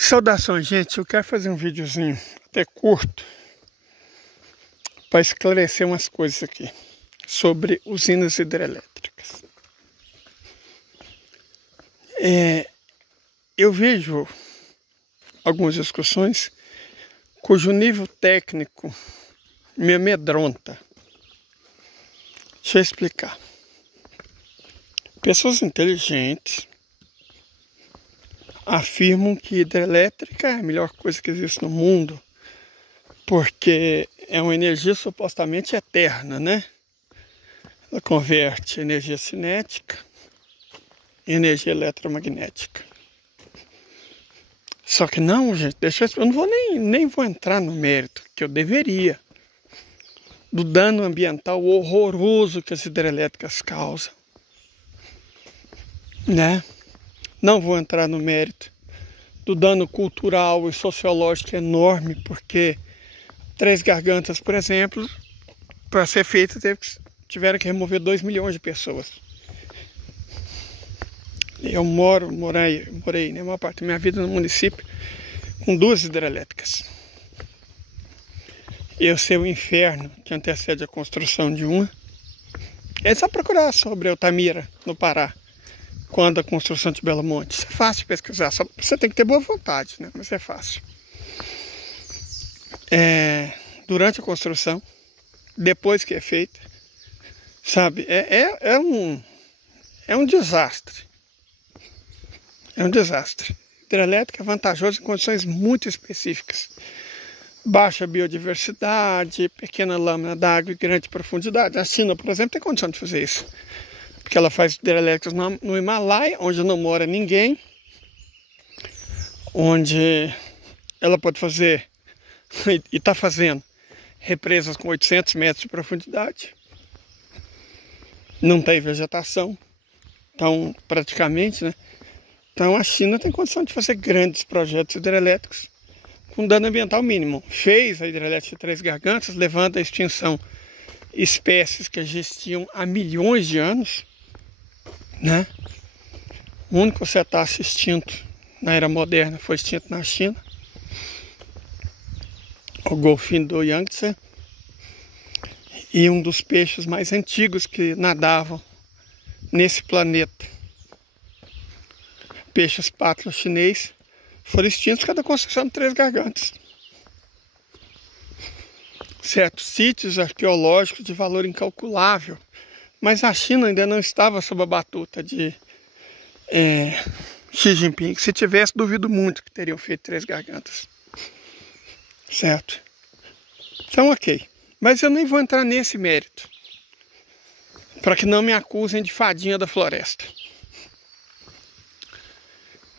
Saudações, gente. Eu quero fazer um videozinho até curto para esclarecer umas coisas aqui sobre usinas hidrelétricas. Eu vejo algumas discussões cujo nível técnico me amedronta. Deixa eu explicar. Pessoas inteligentes afirmam que hidrelétrica é a melhor coisa que existe no mundo, porque é uma energia supostamente eterna, né? Ela converte energia cinética em energia eletromagnética. Só que não, gente, eu não vou nem vou entrar no mérito, que eu deveria, do dano ambiental horroroso que as hidrelétricas causam, né? Não vou entrar no mérito do dano cultural e sociológico enorme, porque Três Gargantas, por exemplo, para ser feita, tiveram que remover 2 milhões de pessoas. Eu morei né, uma parte da minha vida no município com 2 hidrelétricas. Eu sei o inferno que antecede a construção de uma. É só procurar sobre Altamira, no Pará, quando a construção de Belo Monte. Isso é fácil de pesquisar, só você tem que ter boa vontade, né? Mas é fácil. Durante a construção, depois que é feita, sabe, é um desastre. É um desastre. Hidrelétrica é vantajosa em condições muito específicas. Baixa biodiversidade, pequena lâmina d'água e grande profundidade. A China, por exemplo, tem condição de fazer isso, porque ela faz hidrelétricas no Himalaia, onde não mora ninguém, onde ela pode fazer, e está fazendo, represas com 800 metros de profundidade. Não tem vegetação, então praticamente, né? Então a China tem condição de fazer grandes projetos hidrelétricos com dano ambiental mínimo. Fez a hidrelétrica de Três Gargantas, levando à extinção espécies que existiam há milhões de anos, né? O único cetáceo extinto na era moderna foi extinto na China, o golfinho do Yangtze, e um dos peixes mais antigos que nadavam nesse planeta, peixes pátrio chinês, foram extintos por causa da construção de Três Gargantas. Certos sítios arqueológicos de valor incalculável, mas a China ainda não estava sob a batuta de Xi Jinping. Se tivesse, duvido muito que teriam feito Três Gargantas. Certo? Então, ok. Mas eu nem vou entrar nesse mérito, para que não me acusem de fadinha da floresta.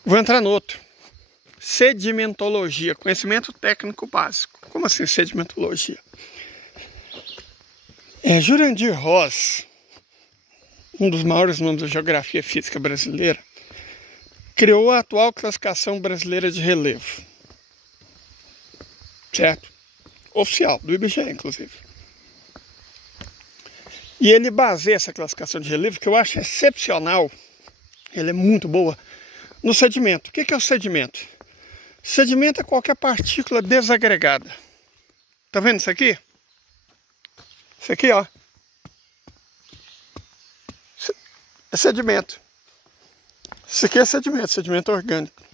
Vou entrar no outro. Sedimentologia, conhecimento técnico básico. Como assim sedimentologia? Jurandir Ross, um dos maiores nomes da geografia física brasileira, criou a atual classificação brasileira de relevo. Certo? Oficial, do IBGE, inclusive. E ele baseia essa classificação de relevo, que eu acho excepcional, ela é muito boa, no sedimento. O que é o sedimento? Sedimento é qualquer partícula desagregada. Tá vendo isso aqui? Isso aqui, ó. É sedimento. Isso aqui é sedimento orgânico.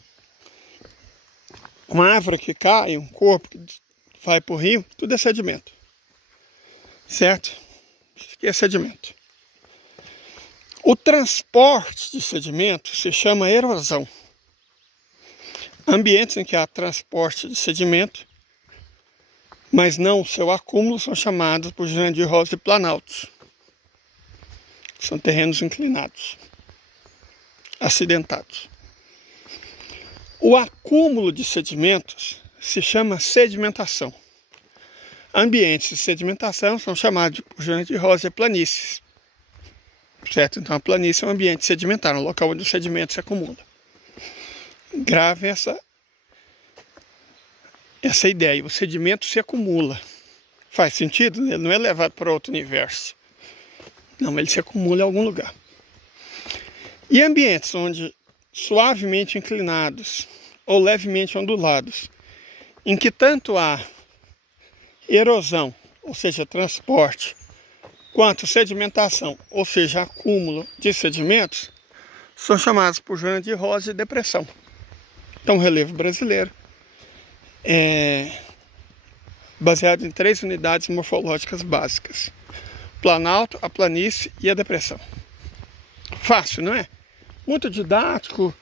Uma árvore que cai, um corpo que vai para o rio, tudo é sedimento. Certo? Isso aqui é sedimento. O transporte de sedimento se chama erosão. Ambientes em que há transporte de sedimento, mas não o seu acúmulo, são chamados por Jurandir Ross de planaltos. São terrenos inclinados, acidentados. O acúmulo de sedimentos se chama sedimentação. Ambientes de sedimentação são chamados por Jurandir Ross de planícies. Certo? Então a planície é um ambiente sedimentar, um local onde o sedimento se acumula. Grave essa ideia. O sedimento se acumula. Faz sentido? Ele não é levado para outro universo. Não, ele se acumula em algum lugar. E ambientes onde suavemente inclinados ou levemente ondulados, em que tanto há erosão, ou seja, transporte, quanto sedimentação, ou seja, acúmulo de sedimentos, são chamados por Joana de Rosa de depressão. Então, o relevo brasileiro é baseado em 3 unidades morfológicas básicas: planalto, a planície e a depressão. Fácil, não é? Muito didático,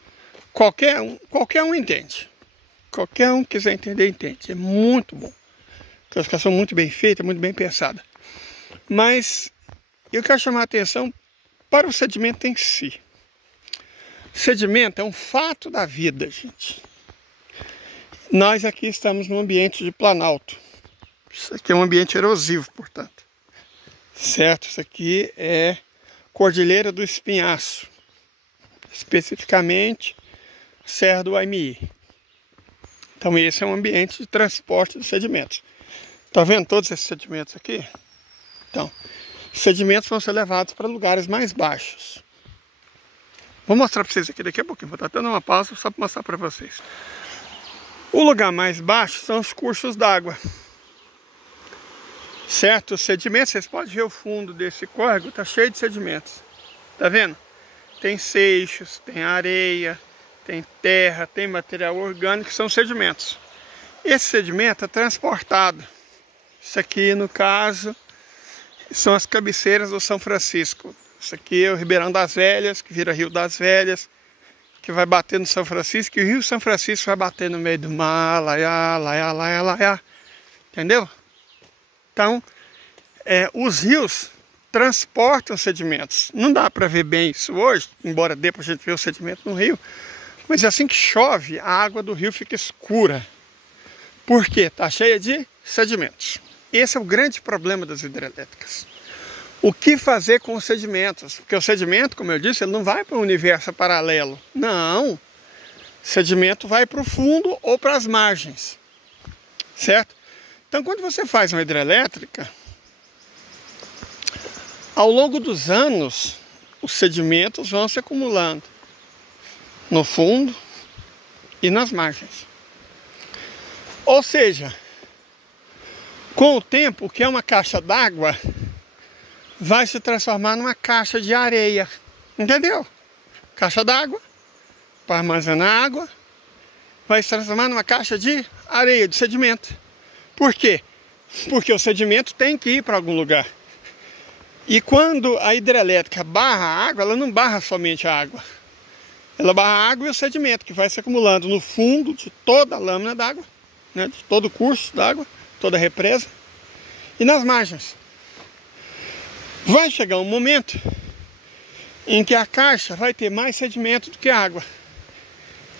qualquer um entende. Qualquer um que quiser entender, entende. É muito bom. Classificação muito bem feita, muito bem pensada. Mas eu quero chamar a atenção para o sedimento em si. Sedimento é um fato da vida, gente. Nós aqui estamos num ambiente de planalto. Isso aqui é um ambiente erosivo, portanto. Certo? Isso aqui é Cordilheira do Espinhaço. Especificamente, Serra do Aimie. Então esse é um ambiente de transporte de sedimentos. Está vendo todos esses sedimentos aqui? Então, os sedimentos vão ser levados para lugares mais baixos. Vou mostrar para vocês aqui daqui a pouquinho. Vou estar dando uma pausa só para mostrar para vocês. O lugar mais baixo são os cursos d'água. Certo? Os sedimentos, vocês podem ver o fundo desse córrego, está cheio de sedimentos. Tá vendo? Tem seixos, tem areia, tem terra, tem material orgânico, que são sedimentos. Esse sedimento é transportado. Isso aqui, no caso, são as cabeceiras do São Francisco. Isso aqui é o Ribeirão das Velhas, que vira Rio das Velhas, que vai bater no São Francisco, e o Rio São Francisco vai bater no meio do mar, laiá, laiá, laiá, laiá. Entendeu? Então, os rios transportam sedimentos. Não dá para ver bem isso hoje, embora dê para a gente ver o sedimento no rio, mas assim que chove, a água do rio fica escura. Por quê? Está cheia de sedimentos. Esse é o grande problema das hidrelétricas. O que fazer com os sedimentos? Porque o sedimento, como eu disse, ele não vai para um universo paralelo. Não. O sedimento vai para o fundo ou para as margens. Certo? Então, quando você faz uma hidrelétrica, ao longo dos anos, os sedimentos vão se acumulando no fundo e nas margens. Ou seja, com o tempo, o que é uma caixa d'água vai se transformar numa caixa de areia. Entendeu? Caixa d'água, para armazenar água, vai se transformar numa caixa de areia, de sedimento. Por quê? Porque o sedimento tem que ir para algum lugar. E quando a hidrelétrica barra a água, ela não barra somente a água. Ela barra a água e o sedimento, que vai se acumulando no fundo de toda a lâmina d'água, né, de todo o curso d'água, toda a represa, e nas margens. Vai chegar um momento em que a caixa vai ter mais sedimento do que água.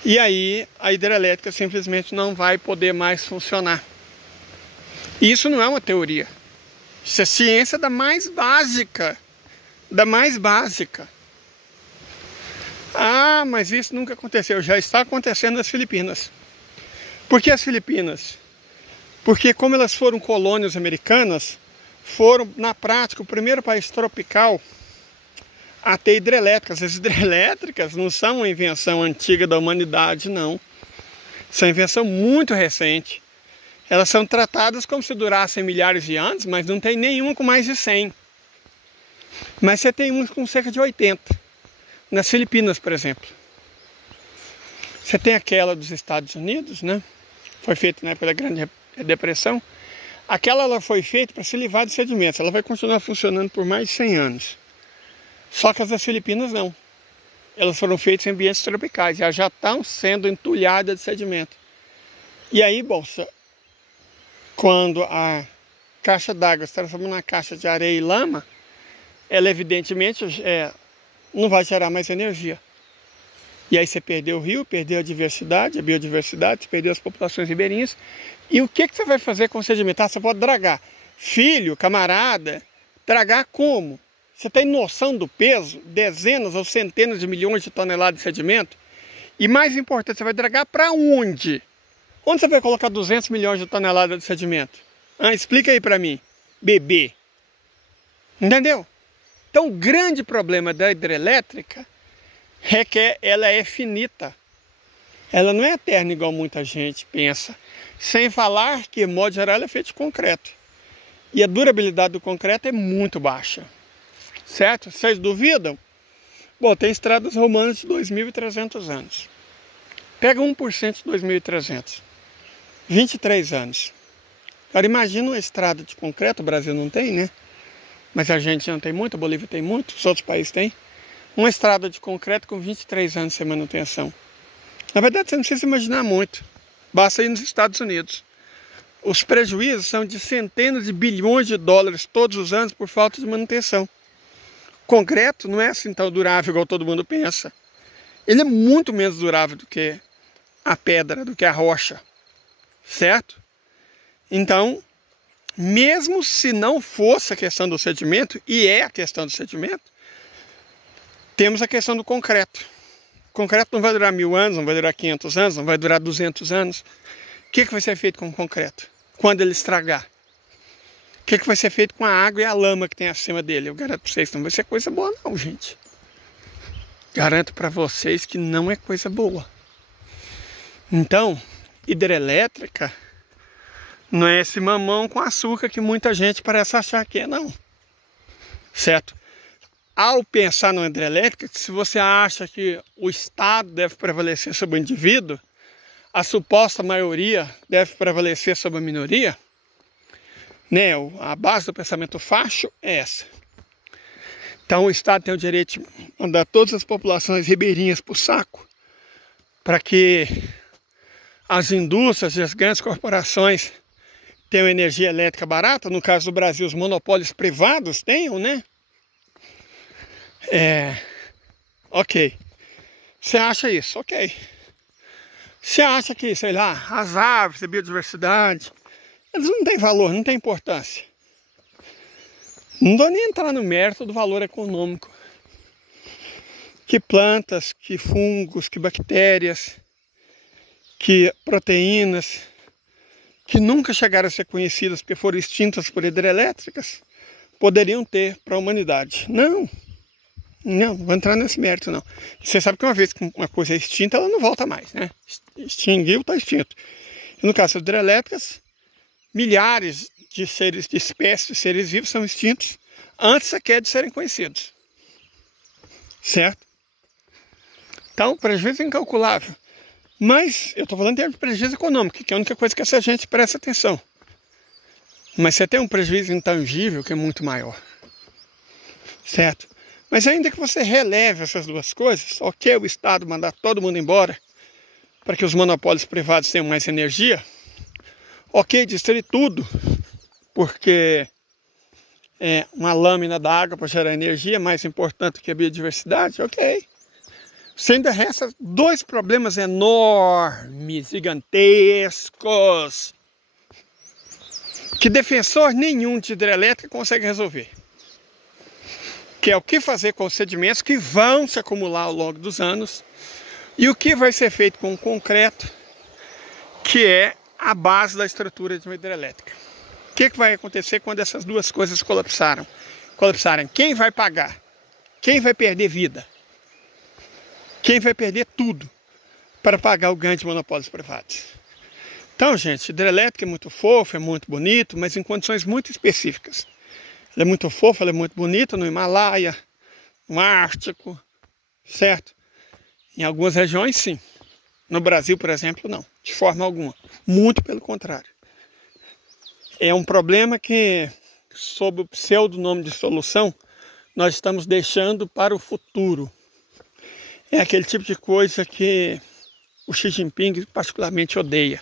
E aí a hidrelétrica simplesmente não vai poder mais funcionar. E isso não é uma teoria. Isso é ciência da mais básica. Da mais básica. Ah, mas isso nunca aconteceu. Já está acontecendo nas Filipinas. Por que as Filipinas? Porque como elas foram colônias americanas, foram, na prática, o primeiro país tropical a ter hidrelétricas. As hidrelétricas não são uma invenção antiga da humanidade, não. São uma invenção muito recente. Elas são tratadas como se durassem milhares de anos, mas não tem nenhuma com mais de 100. Mas você tem umas com cerca de 80. Nas Filipinas, por exemplo. Você tem aquela dos Estados Unidos, né? Foi feita na época da Grande Depressão. Aquela ela foi feita para se livrar de sedimentos. Ela vai continuar funcionando por mais de 100 anos. Só que as das Filipinas não. Elas foram feitas em ambientes tropicais. Já estão sendo entulhadas de sedimento. E aí, bom, quando a caixa d'água se transforma numa caixa de areia e lama, ela evidentemente não vai gerar mais energia. E aí você perdeu o rio, perdeu a biodiversidade, perdeu as populações ribeirinhas. E o que você vai fazer com o sedimento? Você pode dragar. Filho, camarada, dragar como? Você tem noção do peso? Dezenas ou centenas de milhões de toneladas de sedimento? E mais importante, você vai dragar para onde? Onde você vai colocar 200 milhões de toneladas de sedimento? Explica aí para mim. Bebê. Entendeu? Então o grande problema da hidrelétrica é que ela é finita. Ela não é eterna igual muita gente pensa. Sem falar que, de modo geral, ela é feita de concreto. E a durabilidade do concreto é muito baixa. Certo? Vocês duvidam? Bom, tem estradas romanas de 2.300 anos. Pega 1% de 2.300. 23 anos. Agora imagina uma estrada de concreto, o Brasil não tem, né? Mas a Argentina tem muito, a Bolívia tem muito, os outros países têm. Uma estrada de concreto com 23 anos sem manutenção. Na verdade, você não precisa imaginar muito. Basta ir nos Estados Unidos. Os prejuízos são de centenas de bilhões de dólares todos os anos por falta de manutenção. O concreto não é assim tão durável igual todo mundo pensa. Ele é muito menos durável do que a pedra, do que a rocha. Certo? Então, mesmo se não fosse a questão do sedimento, e é a questão do sedimento, temos a questão do concreto. O concreto não vai durar 1000 anos, não vai durar 500 anos, não vai durar 200 anos. O que vai ser feito com o concreto quando ele estragar? O que vai ser feito com a água e a lama que tem acima dele? Eu garanto para vocês que não vai ser coisa boa não, gente. Garanto para vocês que não é coisa boa. Então, hidrelétrica não é esse mamão com açúcar que muita gente parece achar que é, não. Certo? Ao pensar na hidrelétrica, se você acha que o Estado deve prevalecer sobre o indivíduo, a suposta maioria deve prevalecer sobre a minoria, né? A base do pensamento facho é essa. Então o Estado tem o direito de mandar todas as populações ribeirinhas para o saco, para que as indústrias e as grandes corporações tenham energia elétrica barata. No caso do Brasil, os monopólios privados tenham, né? Ok. Você acha isso? Ok. Você acha que, sei lá, as aves, a biodiversidade, eles não têm valor, não têm importância. Não vou nem entrar no mérito do valor econômico. Que plantas, que fungos, que bactérias, que proteínas, que nunca chegaram a ser conhecidas porque foram extintas por hidrelétricas, poderiam ter para a humanidade. Não vou entrar nesse mérito não. Você sabe que uma vez que uma coisa é extinta, ela não volta mais, né? Extinguiu, está extinto. E no caso das hidrelétricas, milhares de espécies de seres vivos são extintos antes sequer de serem conhecidos. Certo? Então, prejuízo é incalculável. Mas eu estou falando de prejuízo econômico, que é a única coisa que essa gente presta atenção. Mas você tem um prejuízo intangível que é muito maior. Certo? Mas ainda que você releve essas duas coisas, ok, o Estado mandar todo mundo embora para que os monopólios privados tenham mais energia, ok, destruir tudo, porque uma lâmina d'água para gerar energia é mais importante que a biodiversidade, ok. Você ainda resta dois problemas enormes, gigantescos, que defensor nenhum de hidrelétrica consegue resolver. Que é o que fazer com os sedimentos que vão se acumular ao longo dos anos e o que vai ser feito com o concreto, que é a base da estrutura de uma hidrelétrica. O que vai acontecer quando essas duas coisas colapsarem? Quem vai pagar? Quem vai perder vida? Quem vai perder tudo para pagar o ganho de monopólios privados? Então, gente, hidrelétrica é muito fofa, é muito bonito, mas em condições muito específicas. Ela é muito fofa, ela é muito bonita no Himalaia, no Ártico, certo? Em algumas regiões, sim. No Brasil, por exemplo, não, de forma alguma. Muito pelo contrário. É um problema que, sob o pseudonome de solução, nós estamos deixando para o futuro. É aquele tipo de coisa que o Xi Jinping particularmente odeia,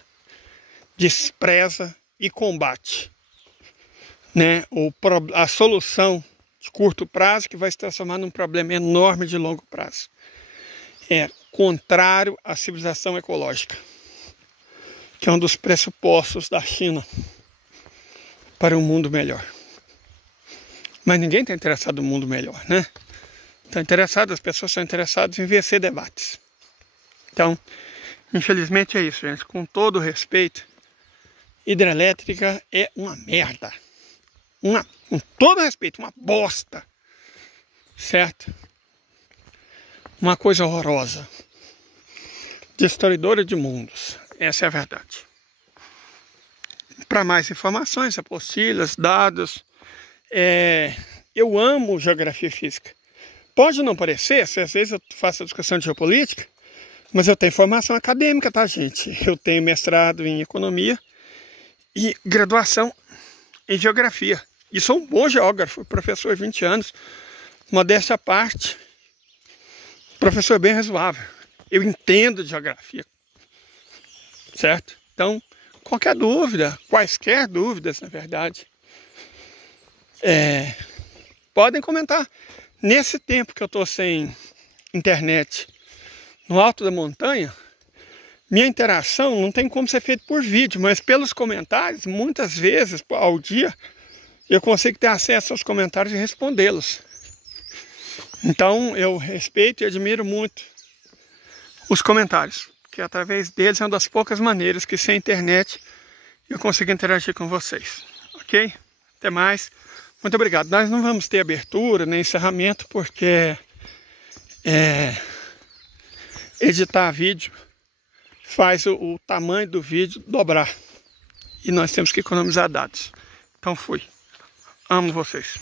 despreza e combate. Né? A solução de curto prazo que vai se transformar num problema enorme de longo prazo. É contrário à civilização ecológica, que é um dos pressupostos da China para um mundo melhor. Mas ninguém está interessado no mundo melhor, né? As pessoas estão interessadas em vencer debates. Então, infelizmente é isso, gente. Com todo respeito, hidrelétrica é uma merda. Com todo respeito, uma bosta. Certo? Uma coisa horrorosa. destruidora de mundos. Essa é a verdade. Para mais informações, apostilas, dados, eu amo geografia física. Pode não parecer, se às vezes eu faço a discussão de geopolítica, mas eu tenho formação acadêmica, tá, gente? Eu tenho mestrado em economia e graduação em geografia. E sou um bom geógrafo, professor 20 anos, modéstia à parte, professor bem razoável. Eu entendo de geografia, certo? Então, qualquer dúvida, quaisquer dúvidas, na verdade, podem comentar. Nesse tempo que eu estou sem internet no alto da montanha, minha interação não tem como ser feita por vídeo, mas pelos comentários, muitas vezes ao dia, eu consigo ter acesso aos comentários e respondê-los. Então eu respeito e admiro muito os comentários, porque através deles é uma das poucas maneiras que sem internet eu consigo interagir com vocês. Ok? Até mais. Muito obrigado. Nós não vamos ter abertura nem encerramento porque editar vídeo faz o tamanho do vídeo dobrar. E nós temos que economizar dados. Então fui. Amo vocês.